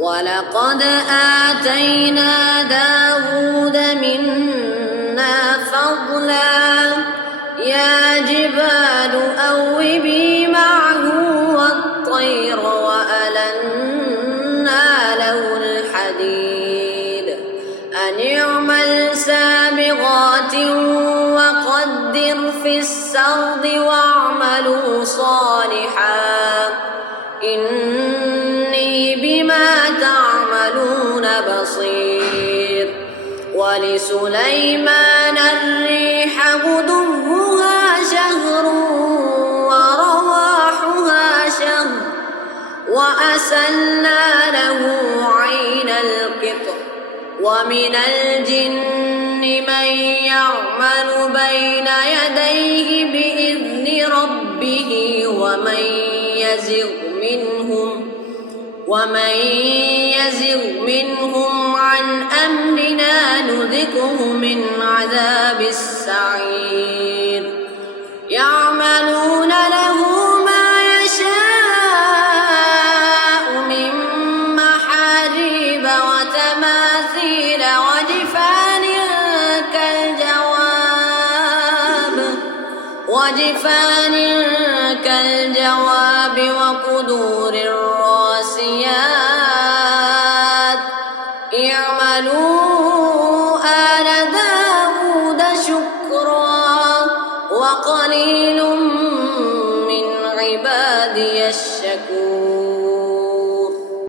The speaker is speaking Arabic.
ولقد آتينا داود منا فضلا يا جبال أوبي معه والطير وألنا له الحديد أن اعمل سابغات وقدر في السرد واعملوا صالحا إني بما تعملون بصير. ولسليمان الريح غدوها شهر ورواحها شهر وأسلنا له عين القطر ومن الجن من يعمل بين يديه بإذن ربه ومن يزغ منهم عن أمرنا نذقه من عذاب السعير. يعملون له ما يشاء من محاريب وتماثيل وجفان كالجواب وقدور الراسيات. اعملوا آل داود شكرا وقليل